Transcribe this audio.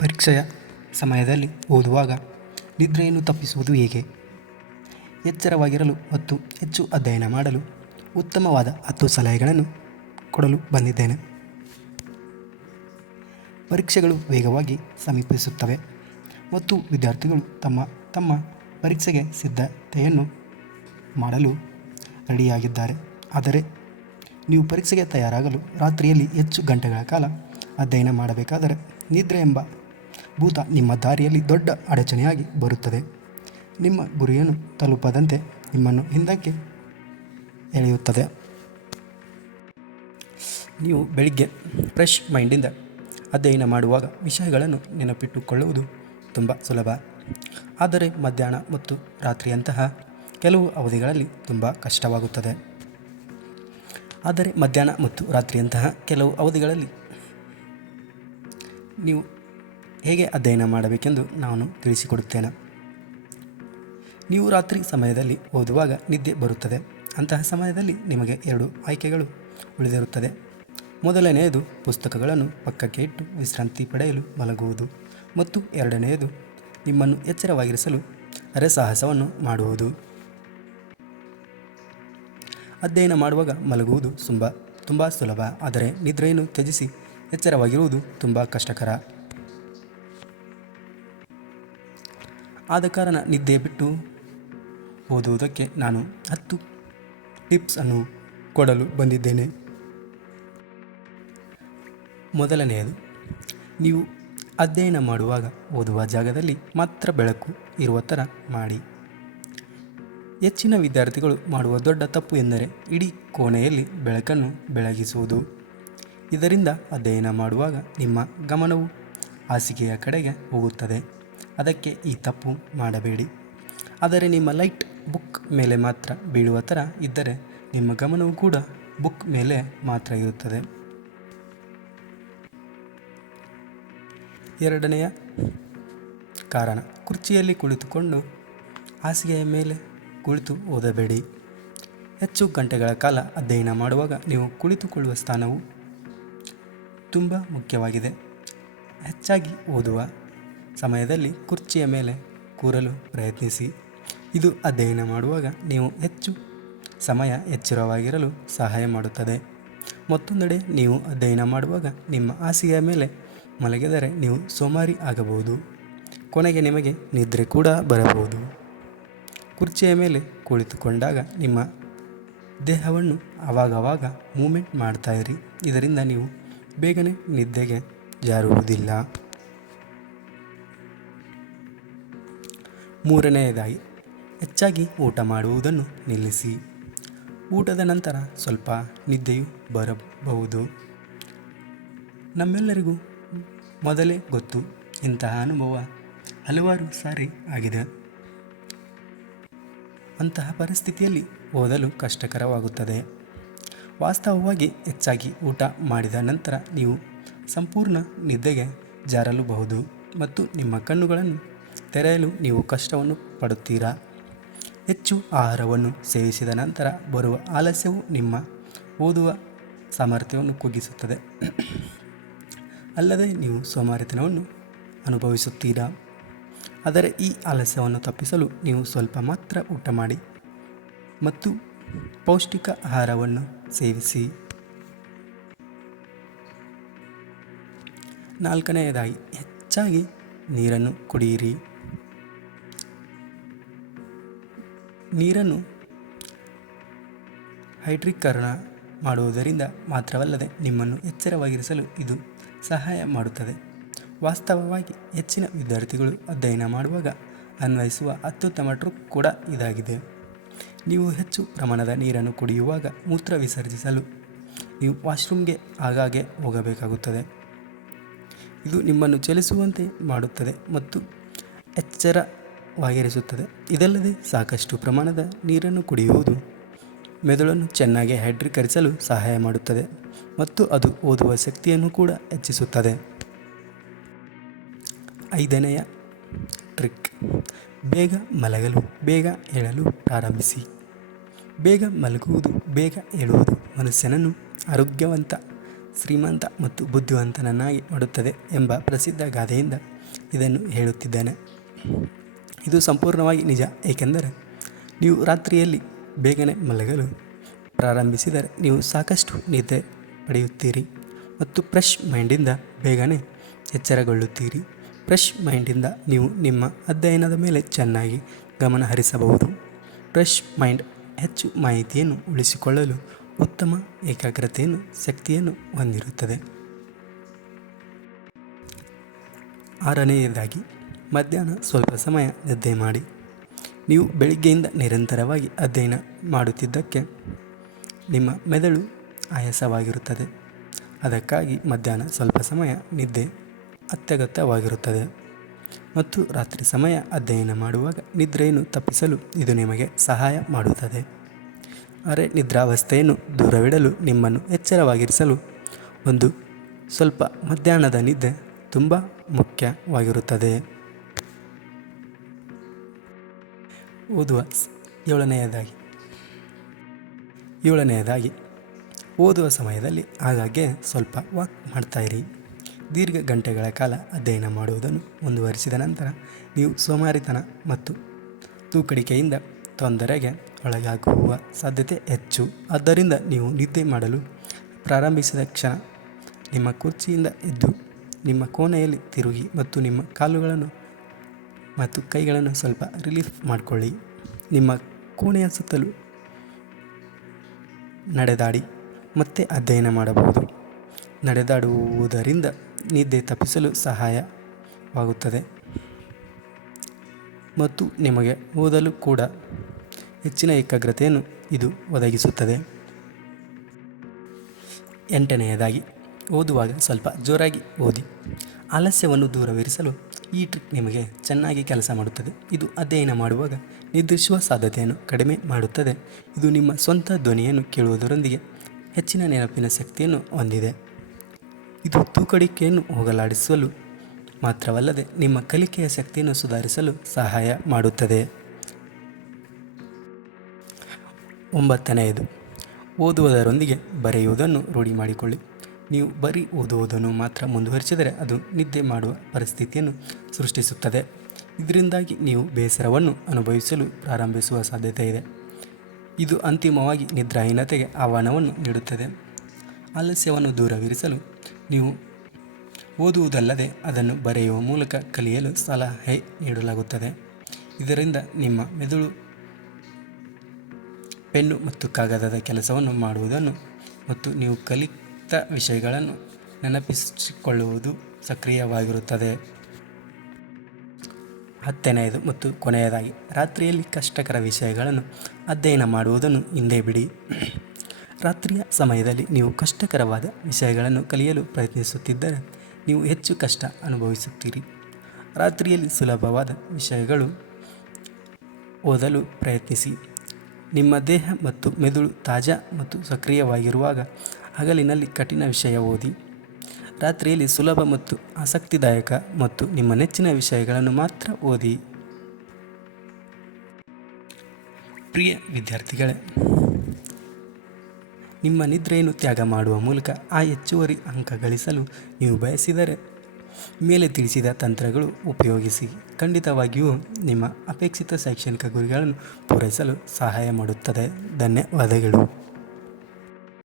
ಪರೀಕ್ಷೆಯ ಸಮಯದಲ್ಲಿ ಓದುವಾಗ ನಿದ್ರೆಯನ್ನು ತಪ್ಪಿಸುವುದು ಹೇಗೆ? ಎಚ್ಚರವಾಗಿರಲು ಮತ್ತು ಹೆಚ್ಚು ಅಧ್ಯಯನ ಮಾಡಲು ಉತ್ತಮವಾದ 10 ಸಲಹೆಗಳನ್ನು ಕೊಡಲು ಬಂದಿದ್ದೇನೆ. ಪರೀಕ್ಷೆಗಳು ವೇಗವಾಗಿ ಸಮೀಪಿಸುತ್ತವೆ ಮತ್ತು ವಿದ್ಯಾರ್ಥಿಗಳು ತಮ್ಮ ಪರೀಕ್ಷೆಗೆ ಸಿದ್ಧತೆಯನ್ನು ಮಾಡಲು ರೆಡಿಯಾಗಿದ್ದಾರೆ. ಆದರೆ ನೀವು ಪರೀಕ್ಷೆಗೆ ತಯಾರಾಗಲು ರಾತ್ರಿಯಲ್ಲಿ ಹೆಚ್ಚು ಗಂಟೆಗಳ ಕಾಲ ಅಧ್ಯಯನ ಮಾಡಬೇಕಾದರೆ ನಿದ್ರೆ ಎಂಬ ಭೂತ ನಿಮ್ಮ ದಾರಿಯಲ್ಲಿ ದೊಡ್ಡ ಅಡಚಣೆಯಾಗಿ ಬರುತ್ತದೆ. ನಿಮ್ಮ ಗುರಿಯನ್ನು ತಲುಪದಂತೆ ನಿಮ್ಮನ್ನು ಹಿಂದಕ್ಕೆ ಎಳೆಯುತ್ತದೆ. ನೀವು ಬೆಳಿಗ್ಗೆ ಫ್ರೆಶ್ ಮೈಂಡಿಂದ ಅಧ್ಯಯನ ಮಾಡುವಾಗ ವಿಷಯಗಳನ್ನು ನೆನಪಿಟ್ಟುಕೊಳ್ಳುವುದು ತುಂಬ ಸುಲಭ. ಆದರೆ ಮಧ್ಯಾಹ್ನ ಮತ್ತು ರಾತ್ರಿಯಂತಹ ಕೆಲವು ಅವಧಿಗಳಲ್ಲಿ ತುಂಬ ಕಷ್ಟವಾಗುತ್ತದೆ. ನೀವು ಹೇಗೆ ಅಧ್ಯಯನ ಮಾಡಬೇಕೆಂದು ನಾನು ತಿಳಿಸಿಕೊಡುತ್ತೇನೆ. ನೀವು ರಾತ್ರಿ ಸಮಯದಲ್ಲಿ ಓದುವಾಗ ನಿದ್ದೆ ಬರುತ್ತದೆ. ಅಂತಹ ಸಮಯದಲ್ಲಿ ನಿಮಗೆ 2 ಆಯ್ಕೆಗಳು ಉಳಿದಿರುತ್ತದೆ. ಮೊದಲನೆಯದು ಪುಸ್ತಕಗಳನ್ನು ಪಕ್ಕಕ್ಕೆ ಇಟ್ಟು ವಿಶ್ರಾಂತಿ ಪಡೆಯಲು ಮಲಗುವುದು ಮತ್ತು ಎರಡನೆಯದು ನಿಮ್ಮನ್ನು ಎಚ್ಚರವಾಗಿರಿಸಲು ಹರಸಾಹಸವನ್ನು ಮಾಡುವುದು. ಅಧ್ಯಯನ ಮಾಡುವಾಗ ಮಲಗುವುದು ತುಂಬ ಸುಲಭ, ಆದರೆ ನಿದ್ರೆಯನ್ನು ತ್ಯಜಿಸಿ ಎಚ್ಚರವಾಗಿರುವುದು ತುಂಬ ಕಷ್ಟಕರ. ಆದ ಕಾರಣ ನಿದ್ದೆ ಬಿಟ್ಟು ಓದುವುದಕ್ಕೆ ನಾನು 10 ಟಿಪ್ಸ್ ಅನ್ನು ಕೊಡಲು ಬಂದಿದ್ದೇನೆ. ಮೊದಲನೆಯದು, ನೀವು ಅಧ್ಯಯನ ಮಾಡುವಾಗ ಓದುವ ಜಾಗದಲ್ಲಿ ಮಾತ್ರ ಬೆಳಕು ಇರುವ ಥರ ಮಾಡಿ. ಹೆಚ್ಚಿನ ವಿದ್ಯಾರ್ಥಿಗಳು ಮಾಡುವ ದೊಡ್ಡ ತಪ್ಪು ಎಂದರೆ ಇಡೀ ಕೋಣೆಯಲ್ಲಿ ಬೆಳಕನ್ನು ಬೆಳಗಿಸುವುದು. ಇದರಿಂದ ಅಧ್ಯಯನ ಮಾಡುವಾಗ ನಿಮ್ಮ ಗಮನವು ಹಾಸಿಗೆಯ ಕಡೆಗೆ ಹೋಗುತ್ತದೆ. ಅದಕ್ಕೆ ಈ ತಪ್ಪು ಮಾಡಬೇಡಿ. ಆದರೆ ನಿಮ್ಮ ಲೈಟ್ ಬುಕ್ ಮೇಲೆ ಮಾತ್ರ ಬೀಳುವ ಥರ ಇದ್ದರೆ ನಿಮ್ಮ ಗಮನವು ಕೂಡ ಬುಕ್ ಮೇಲೆ ಮಾತ್ರ ಇರುತ್ತದೆ. ಎರಡನೆಯ ಕಾರಣ, ಕುರ್ಚಿಯಲ್ಲಿ ಕುಳಿತುಕೊಂಡು ಹಾಸಿಗೆಯ ಮೇಲೆ ಕುಳಿತು ಓದಬೇಡಿ. ಹೆಚ್ಚು ಗಂಟೆಗಳ ಕಾಲ ಅಧ್ಯಯನ ಮಾಡುವಾಗ ನೀವು ಕುಳಿತುಕೊಳ್ಳುವ ಸ್ಥಾನವು ತುಂಬ ಮುಖ್ಯವಾಗಿದೆ. ಹೆಚ್ಚಾಗಿ ಓದುವ ಸಮಯದಲ್ಲಿ ಕುರ್ಚಿಯ ಮೇಲೆ ಕೂರಲು ಪ್ರಯತ್ನಿಸಿ. ಇದು ಅಧ್ಯಯನ ಮಾಡುವಾಗ ನೀವು ಹೆಚ್ಚು ಸಮಯ ಎಚ್ಚರವಾಗಿರಲು ಸಹಾಯ ಮಾಡುತ್ತದೆ. ಮತ್ತೊಂದೆಡೆ, ನೀವು ಅಧ್ಯಯನ ಮಾಡುವಾಗ ನಿಮ್ಮ ಹಾಸಿಗೆಯ ಮೇಲೆ ಮಲಗಿದರೆ ನೀವು ಸೋಮಾರಿ ಆಗಬಹುದು. ಕೊನೆಗೆ ನಿಮಗೆ ನಿದ್ರೆ ಕೂಡ ಬರಬಹುದು. ಕುರ್ಚಿಯ ಮೇಲೆ ಕುಳಿತುಕೊಂಡಾಗ ನಿಮ್ಮ ದೇಹವನ್ನು ಆವಾಗವಾಗ ಮೂವ್ಮೆಂಟ್ ಮಾಡ್ತಾ ಇರಿ. ಇದರಿಂದ ನೀವು ಬೇಗನೆ ನಿದ್ದೆಗೆ ಜಾರುವುದಿಲ್ಲ. ಮೂರನೆಯದಾಗಿ, ಹೆಚ್ಚಾಗಿ ಊಟ ಮಾಡುವುದನ್ನು ನಿಲ್ಲಿಸಿ. ಊಟದ ನಂತರ ಸ್ವಲ್ಪ ನಿದ್ದೆಯು ಬರಬಹುದು. ನಮ್ಮೆಲ್ಲರಿಗೂ ಮೊದಲೇ ಗೊತ್ತು, ಇಂತಹ ಅನುಭವ ಹಲವಾರು ಸಾರಿ ಆಗಿದೆ. ಅಂತಹ ಪರಿಸ್ಥಿತಿಯಲ್ಲಿ ಓದಲು ಕಷ್ಟಕರವಾಗುತ್ತದೆ. ವಾಸ್ತವವಾಗಿ ಹೆಚ್ಚಾಗಿ ಊಟ ಮಾಡಿದ ನಂತರ ನೀವು ಸಂಪೂರ್ಣ ನಿದ್ದೆಗೆ ಜಾರಲೂಬಹುದು ಮತ್ತು ನಿಮ್ಮ ಕಣ್ಣುಗಳನ್ನು ತೆರೆಯಲು ನೀವು ಕಷ್ಟವನ್ನು ಪಡುತ್ತೀರಾ. ಹೆಚ್ಚು ಆಹಾರವನ್ನು ಸೇವಿಸಿದ ನಂತರ ಬರುವ ಆಲಸ್ಯವು ನಿಮ್ಮ ಓದುವ ಸಾಮರ್ಥ್ಯವನ್ನು ಕುಗ್ಗಿಸುತ್ತದೆ. ಅಲ್ಲದೆ ನೀವು ಸೋಮಾರಿತನವನ್ನು ಅನುಭವಿಸುತ್ತೀರಾ. ಆದರೆ ಈ ಆಲಸ್ಯವನ್ನು ತಪ್ಪಿಸಲು ನೀವು ಸ್ವಲ್ಪ ಮಾತ್ರ ಊಟ ಮಾಡಿ ಮತ್ತು ಪೌಷ್ಟಿಕ ಆಹಾರವನ್ನು ಸೇವಿಸಿ. ನಾಲ್ಕನೆಯದಾಗಿ, ಹೆಚ್ಚಾಗಿ ನೀರನ್ನು ಕುಡಿಯಿರಿ. ನೀರನ್ನು ಹೈಡ್ರೀಕರಣ ಮಾಡುವುದರಿಂದ ಮಾತ್ರವಲ್ಲದೆ ನಿಮ್ಮನ್ನು ಎಚ್ಚರವಾಗಿರಿಸಲು ಇದು ಸಹಾಯ ಮಾಡುತ್ತದೆ. ವಾಸ್ತವವಾಗಿ ಹೆಚ್ಚಿನ ವಿದ್ಯಾರ್ಥಿಗಳು ಅಧ್ಯಯನ ಮಾಡುವಾಗ ಅನ್ವಯಿಸುವ ಅತ್ಯುತ್ತಮ ಟ್ರಿಕ್ ಕೂಡ ಇದಾಗಿದೆ. ನೀವು ಹೆಚ್ಚು ಪ್ರಮಾಣದ ನೀರನ್ನು ಕುಡಿಯುವಾಗ ಮೂತ್ರ ವಿಸರ್ಜಿಸಲು ನೀವು ವಾಶ್ರೂಮ್ಗೆ ಆಗಾಗ್ಗೆ ಹೋಗಬೇಕಾಗುತ್ತದೆ. ಇದು ನಿಮ್ಮನ್ನು ಚಲಿಸುವಂತೆ ಮಾಡುತ್ತದೆ ಮತ್ತು ಎಚ್ಚರವಾಗಿರಿಸುತ್ತದೆ. ಇದಲ್ಲದೆ ಸಾಕಷ್ಟು ಪ್ರಮಾಣದ ನೀರನ್ನು ಕುಡಿಯುವುದು ಮೆದುಳನ್ನು ಚೆನ್ನಾಗಿ ಹೈಡ್ರೀಕರಿಸಲು ಸಹಾಯ ಮಾಡುತ್ತದೆ ಮತ್ತು ಅದು ಓದುವ ಶಕ್ತಿಯನ್ನು ಕೂಡ ಹೆಚ್ಚಿಸುತ್ತದೆ. ಐದನೆಯ ಟ್ರಿಕ್, ಬೇಗ ಮಲಗಲು ಬೇಗ ಏಳಲು ಪ್ರಾರಂಭಿಸಿ. ಬೇಗ ಮಲಗುವುದು, ಬೇಗ ಏಳುವುದು ಮನುಷ್ಯನನ್ನು ಆರೋಗ್ಯವಂತ, ಶ್ರೀಮಂತ ಮತ್ತು ಬುದ್ಧಿವಂತನನ್ನಾಗಿ ಮಾಡುತ್ತದೆ ಎಂಬ ಪ್ರಸಿದ್ಧ ಗಾದೆಯಿಂದ ಇದನ್ನು ಹೇಳುತ್ತಿದ್ದೇನೆ. ಇದು ಸಂಪೂರ್ಣವಾಗಿ ನಿಜ, ಏಕೆಂದರೆ ನೀವು ರಾತ್ರಿಯಲ್ಲಿ ಬೇಗನೆ ಮಲಗಲು ಪ್ರಾರಂಭಿಸಿದರೆ ನೀವು ಸಾಕಷ್ಟು ನಿದ್ದೆ ಪಡೆಯುತ್ತೀರಿ ಮತ್ತು ಫ್ರೆಶ್ ಮೈಂಡಿಂದ ಬೇಗನೆ ಎಚ್ಚರಗೊಳ್ಳುತ್ತೀರಿ. ಫ್ರೆಶ್ ಮೈಂಡಿಂದ ನೀವು ನಿಮ್ಮ ಅಧ್ಯಯನದ ಮೇಲೆ ಚೆನ್ನಾಗಿ ಗಮನ ಹರಿಸಬಹುದು. ಫ್ರೆಶ್ ಮೈಂಡ್ ಹೆಚ್ಚು ಮಾಹಿತಿಯನ್ನು ಉಳಿಸಿಕೊಳ್ಳಲು ಉತ್ತಮ ಏಕಾಗ್ರತೆಯನ್ನು ಶಕ್ತಿಯನ್ನು ಹೊಂದಿರುತ್ತದೆ. ಆರನೆಯದಾಗಿ, ಮಧ್ಯಾಹ್ನ ಸ್ವಲ್ಪ ಸಮಯ ನಿದ್ದೆ ಮಾಡಿ. ನೀವು ಬೆಳಿಗ್ಗೆಯಿಂದ ನಿರಂತರವಾಗಿ ಅಧ್ಯಯನ ಮಾಡುತ್ತಿದ್ದಕ್ಕೆ ನಿಮ್ಮ ಮೆದುಳು ಆಯಾಸವಾಗಿರುತ್ತದೆ. ಅದಕ್ಕಾಗಿ ಮಧ್ಯಾಹ್ನ ಸ್ವಲ್ಪ ಸಮಯ ನಿದ್ದೆ ಅತ್ಯಗತ್ಯವಾಗಿರುತ್ತದೆ ಮತ್ತು ರಾತ್ರಿ ಸಮಯ ಅಧ್ಯಯನ ಮಾಡುವಾಗ ನಿದ್ರೆಯನ್ನು ತಪ್ಪಿಸಲು ಇದು ನಿಮಗೆ ಸಹಾಯ ಮಾಡುತ್ತದೆ. ಅರೆ ನಿದ್ರಾವಸ್ಥೆಯನ್ನು ದೂರವಿಡಲು ನಿಮ್ಮನ್ನು ಎಚ್ಚರವಾಗಿರಿಸಲು ಒಂದು ಸ್ವಲ್ಪ ಮಧ್ಯಾಹ್ನದ ನಿದ್ದೆ ತುಂಬ ಮುಖ್ಯವಾಗಿರುತ್ತದೆ. ಓದುವ ಏಳನೆಯದಾಗಿ ಓದುವ ಸಮಯದಲ್ಲಿ ಆಗಾಗ್ಗೆ ಸ್ವಲ್ಪ ವಾಕ್ ಮಾಡ್ತಾಯಿರಿ. ದೀರ್ಘ ಗಂಟೆಗಳ ಕಾಲ ಅಧ್ಯಯನ ಮಾಡುವುದನ್ನು ಮುಂದುವರಿಸಿದ ನಂತರ ನೀವು ಸೋಮಾರಿತನ ಮತ್ತು ತೂಕಡಿಕೆಯಿಂದ ತೊಂದರೆಗೆ ಒಳಗಾಗುವ ಸಾಧ್ಯತೆ ಹೆಚ್ಚು. ಆದ್ದರಿಂದ ನೀವು ನಿದ್ದೆ ಮಾಡಲು ಪ್ರಾರಂಭಿಸಿದ ಕ್ಷಣ ನಿಮ್ಮ ಕುರ್ಚಿಯಿಂದ ಎದ್ದು ನಿಮ್ಮ ಕೋಣೆಯಲ್ಲಿ ತಿರುಗಿ ಮತ್ತು ನಿಮ್ಮ ಕಾಲುಗಳನ್ನು ಮತ್ತು ಕೈಗಳನ್ನು ಸ್ವಲ್ಪ ರಿಲೀಫ್ ಮಾಡಿಕೊಳ್ಳಿ. ನಿಮ್ಮ ಕೋಣೆಯ ಸುತ್ತಲೂ ನಡೆದಾಡಿ ಮತ್ತೆ ಅಧ್ಯಯನ ಮಾಡಬಹುದು. ನಡೆದಾಡುವುದರಿಂದ ನಿದ್ದೆ ತಪ್ಪಿಸಲು ಸಹಾಯವಾಗುತ್ತದೆ ಮತ್ತು ನಿಮಗೆ ಓದಲು ಕೂಡ ಹೆಚ್ಚಿನ ಏಕಾಗ್ರತೆಯನ್ನು ಇದು ಒದಗಿಸುತ್ತದೆ. ಎಂಟನೆಯದಾಗಿ, ಓದುವಾಗ ಸ್ವಲ್ಪ ಜೋರಾಗಿ ಓದಿ. ಆಲಸ್ಯವನ್ನು ದೂರವಿರಿಸಲು ಈ ಟ್ರಿಕ್ ನಿಮಗೆ ಚೆನ್ನಾಗಿ ಕೆಲಸ ಮಾಡುತ್ತದೆ. ಇದು ಅಧ್ಯಯನ ಮಾಡುವಾಗ ನಿದ್ರಿಸುವ ಸಾಧ್ಯತೆಯನ್ನು ಕಡಿಮೆ ಮಾಡುತ್ತದೆ. ಇದು ನಿಮ್ಮ ಸ್ವಂತ ಧ್ವನಿಯನ್ನು ಕೇಳುವುದರೊಂದಿಗೆ ಹೆಚ್ಚಿನ ನೆನಪಿನ ಶಕ್ತಿಯನ್ನು ಹೊಂದಿದೆ. ಇದು ತೂಕಡಿಕೆಯನ್ನು ಹೋಗಲಾಡಿಸಲು ಮಾತ್ರವಲ್ಲದೆ ನಿಮ್ಮ ಕಲಿಕೆಯ ಶಕ್ತಿಯನ್ನು ಸುಧಾರಿಸಲು ಸಹಾಯ ಮಾಡುತ್ತದೆ. 9ನೇದು, ಓದುವುದರೊಂದಿಗೆ ಬರೆಯುವುದನ್ನು ರೂಢಿ ಮಾಡಿಕೊಳ್ಳಿ. ನೀವು ಬರೀ ಓದುವುದನ್ನು ಮಾತ್ರ ಮುಂದುವರಿಸಿದರೆ ಅದು ನಿದ್ದೆ ಮಾಡುವ ಪರಿಸ್ಥಿತಿಯನ್ನು ಸೃಷ್ಟಿಸುತ್ತದೆ. ಇದರಿಂದಾಗಿ ನೀವು ಬೇಸರವನ್ನು ಅನುಭವಿಸಲು ಪ್ರಾರಂಭಿಸುವ ಸಾಧ್ಯತೆ ಇದೆ. ಇದು ಅಂತಿಮವಾಗಿ ನಿದ್ರಾಹೀನತೆಗೆ ಆಹ್ವಾನವನ್ನು ನೀಡುತ್ತದೆ. ಆಲಸ್ಯವನ್ನು ದೂರವಿರಿಸಲು ನೀವು ಓದುವುದಲ್ಲದೆ ಅದನ್ನು ಬರೆಯುವ ಮೂಲಕ ಕಲಿಯಲು ಸಲಹೆ ನೀಡಲಾಗುತ್ತದೆ. ಇದರಿಂದ ನಿಮ್ಮ ಮೆದುಳು ಪೆನ್ನು ಮತ್ತು ಕಾಗದದ ಕೆಲಸವನ್ನು ಮಾಡುವುದನ್ನು ಮತ್ತು ನೀವು ಕಲಿತ ವಿಷಯಗಳನ್ನು ನೆನಪಿಸಿಕೊಳ್ಳುವುದು ಸಕ್ರಿಯವಾಗಿರುತ್ತದೆ. 10ನೇದು ಮತ್ತು ಕೊನೆಯದಾಗಿ, ರಾತ್ರಿಯಲ್ಲಿ ಕಷ್ಟಕರ ವಿಷಯಗಳನ್ನು ಅಧ್ಯಯನ ಮಾಡುವುದನ್ನು ಹಿಂದೆ ಬಿಡಿ. ರಾತ್ರಿಯ ಸಮಯದಲ್ಲಿ ನೀವು ಕಷ್ಟಕರವಾದ ವಿಷಯಗಳನ್ನು ಕಲಿಯಲು ಪ್ರಯತ್ನಿಸುತ್ತಿದ್ದರೆ ನೀವು ಹೆಚ್ಚು ಕಷ್ಟ ಅನುಭವಿಸುತ್ತೀರಿ. ರಾತ್ರಿಯಲ್ಲಿ ಸುಲಭವಾದ ವಿಷಯಗಳು ಓದಲು ಪ್ರಯತ್ನಿಸಿ. ನಿಮ್ಮ ದೇಹ ಮತ್ತು ಮೆದುಳು ತಾಜಾ ಮತ್ತು ಸಕ್ರಿಯವಾಗಿರುವಾಗ ಹಗಲಿನಲ್ಲಿ ಕಠಿಣ ವಿಷಯ ಓದಿ. ರಾತ್ರಿಯಲ್ಲಿ ಸುಲಭ ಮತ್ತು ಆಸಕ್ತಿದಾಯಕ ಮತ್ತು ನಿಮ್ಮ ನೆಚ್ಚಿನ ವಿಷಯಗಳನ್ನು ಮಾತ್ರ ಓದಿ. ಪ್ರಿಯ ವಿದ್ಯಾರ್ಥಿಗಳೇ, ನಿಮ್ಮ ನಿದ್ರೆಯನ್ನು ತ್ಯಾಗ ಮಾಡುವ ಮೂಲಕ ಆ ಹೆಚ್ಚುವರಿ ಅಂಕ ಗಳಿಸಲು ನೀವು ಬಯಸಿದರೆ ಮೇಲೆ ತಿಳಿಸಿದ ತಂತ್ರಗಳು ಉಪಯೋಗಿಸಿ. ಖಂಡಿತವಾಗಿಯೂ ನಿಮ್ಮ ಅಪೇಕ್ಷಿತ ಶೈಕ್ಷಣಿಕ ಗುರಿಗಳನ್ನು ಪೂರೈಸಲು ಸಹಾಯ ಮಾಡುತ್ತದೆ. ಧನ್ಯವಾದಗಳು.